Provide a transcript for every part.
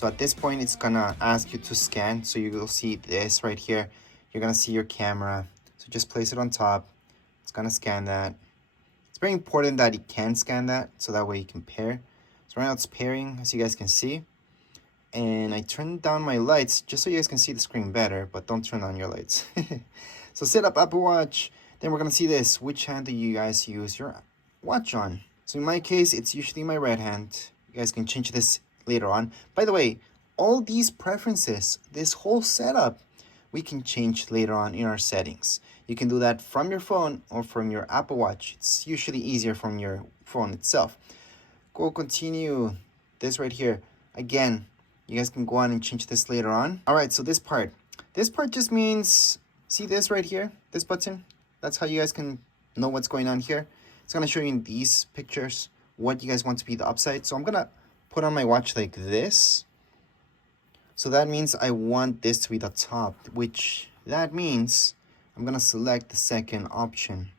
So at this point, it's gonna ask you to scan. So you will see this right here. You're gonna see your camera. So just place it on top. It's gonna scan that. It's very important that it can scan that, so that way you can pair. So right now it's pairing, as you guys can see. And I turned down my lights just so you guys can see the screen better, but don't turn on your lights. So set up Apple Watch. Then we're gonna see this. Which hand do you guys use your watch on? So in my case, it's usually my right hand. You guys can change this later on. By the way, all these preferences, this whole setup, we can change later on in our settings. You can do that from your phone or from your Apple Watch. It's usually easier from your phone itself. Go continue this right here. Again, you guys can go on and change this later on. All right, so this part just means, see this right here, this button? That's how you guys can know what's going on here. It's gonna show you in these pictures what you guys want to be the upside. So I'm gonna put on my watch like this. So that means I want this to be the top, which that means I'm gonna select the second option.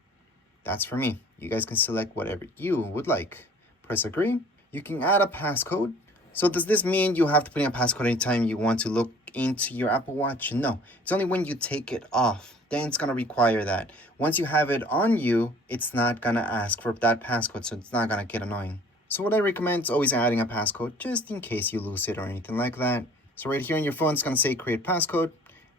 That's for me. You guys can select whatever you would like. Press agree. You can add a passcode. So does this mean you have to put in a passcode anytime you want to look into your Apple Watch? No, it's only when you take it off. Then it's gonna require that. Once you have it on you, it's not gonna ask for that passcode, so it's not gonna get annoying. So what I recommend is always adding a passcode just in case you lose it or anything like that. So right here on your phone, it's gonna say create passcode.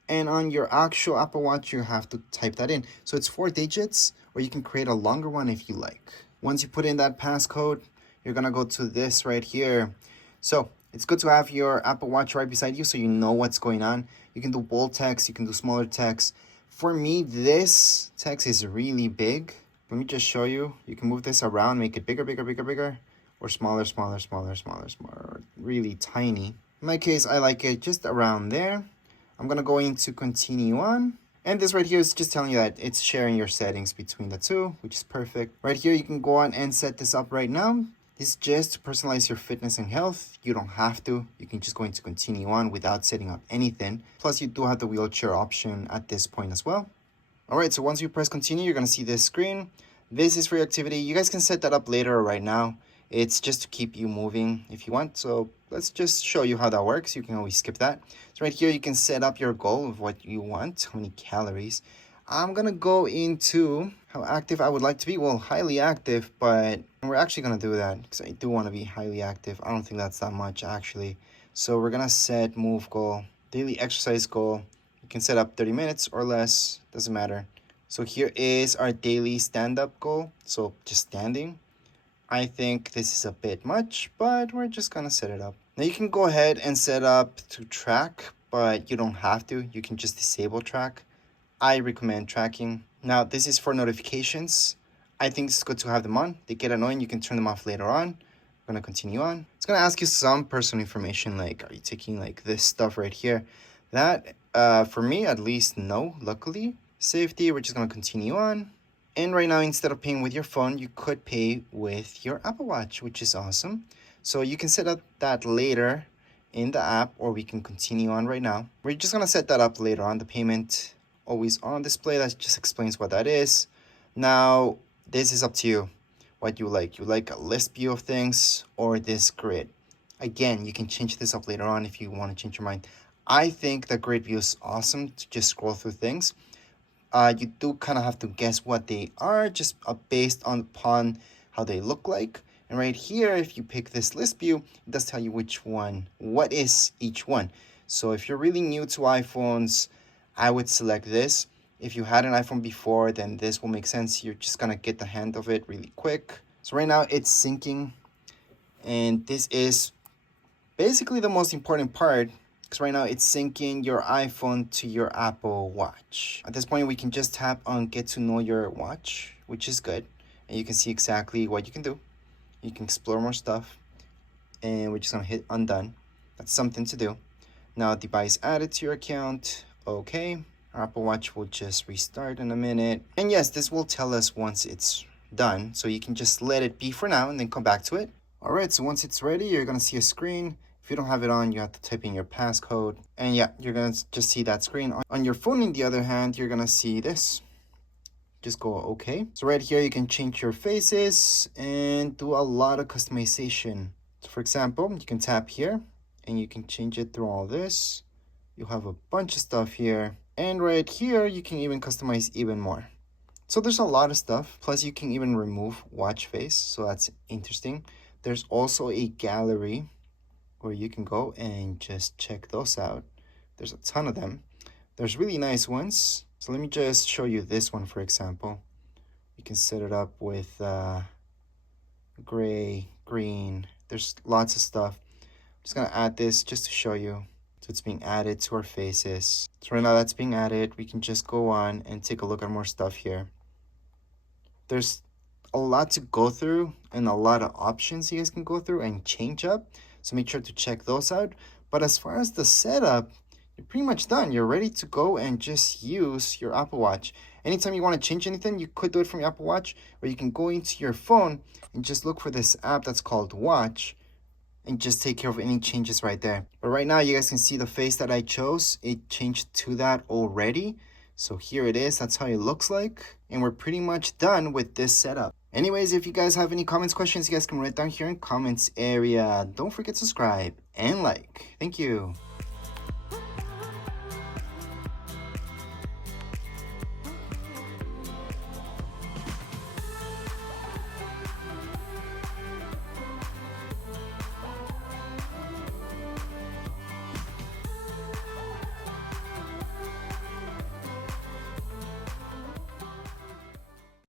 And on your actual Apple Watch, you have to type that in. So it's 4 digits, or you can create a longer one if you like. Once you put in that passcode, you're gonna go to this right here. So it's good to have your Apple Watch right beside you so you know what's going on. You can do bold text, you can do smaller text. For me, this text is really big. Let me just show you. You can move this around, make it bigger, bigger, bigger, bigger, or smaller, smaller, smaller, smaller, smaller, really tiny. In my case, I like it just around there. I'm gonna go into continue on. And this right here is just telling you that it's sharing your settings between the two, which is perfect. Right here, you can go on and set this up right now. This is just to personalize your fitness and health. You don't have to. You can just go into continue on without setting up anything. Plus, you do have the wheelchair option at this point as well. All right, so once you press continue, you're gonna see this screen. This is for your activity. You guys can set that up later or right now. It's just to keep you moving if you want. So let's just show you how that works. You can always skip that. So right here, you can set up your goal of what you want, how many calories. I'm gonna go into how active I would like to be. Well, highly active, but we're actually gonna do that because I do want to be highly active. I don't think that's that much actually. So we're gonna set move goal, daily exercise goal. You can set up 30 minutes or less, doesn't matter. So here is our daily stand-up goal. So just standing. I think this is a bit much, but we're just gonna set it up. Now you can go ahead and set up to track, but you don't have to. You can just disable track. I recommend tracking. Now this is for notifications. I think it's good to have them on. They get annoying, you can turn them off later on. I'm gonna continue on. It's gonna ask you some personal information, like are you taking like this stuff right here? That, for me at least, no, luckily. Safety, we're just gonna continue on. And right now, instead of paying with your phone, you could pay with your Apple Watch, which is awesome. So you can set up that later in the app, or we can continue on right now. We're just gonna set that up later on. The payment always on display, that just explains what that is. Now, this is up to you, what you like. You like a list view of things or this grid. Again, you can change this up later on if you want to change your mind. I think the grid view is awesome to just scroll through things. You do kind of have to guess what they are, just based upon how they look like. And right here, if you pick this list view, it does tell you which one, what is each one. So if you're really new to iPhones, I would select this. If you had an iPhone before, then this will make sense. You're just gonna get the hand of it really quick. So right now it's syncing, and this is basically the most important part, because right now it's syncing your iPhone to your Apple Watch. At this point, we can just tap on get to know your watch, which is good. And you can see exactly what you can do. You can explore more stuff, and we're just gonna hit undone. That's something to do. Now device added to your account. Okay, our Apple Watch will just restart in a minute. And yes, this will tell us once it's done. So you can just let it be for now and then come back to it. All right, so once it's ready, you're gonna see a screen. If you don't have it on, you have to type in your passcode. And yeah, you're gonna just see that screen. On your phone, on the other hand, you're gonna see this. Just go okay. So right here, you can change your faces and do a lot of customization. So for example, you can tap here and you can change it through all this. You'll have a bunch of stuff here. And right here, you can even customize even more. So there's a lot of stuff. Plus you can even remove watch face. So that's interesting. There's also a gallery where you can go and just check those out. There's a ton of them. There's really nice ones. So let me just show you this one, for example. You can set it up with gray, green. There's lots of stuff. I'm just gonna add this just to show you. So it's being added to our faces. So right now that's being added. We can just go on and take a look at more stuff here. There's a lot to go through and a lot of options you guys can go through and change up. So make sure to check those out. But as far as the setup, you're pretty much done. You're ready to go and just use your Apple Watch. Anytime you want to change anything, you could do it from your Apple Watch, or you can go into your phone and just look for this app that's called Watch and just take care of any changes right there. But right now, you guys can see the face that I chose. It changed to that already. So here it is. That's how it looks like. And we're pretty much done with this setup. Anyways, if you guys have any comments, questions, you guys can write down here in comments area. Don't forget to subscribe and like. Thank you.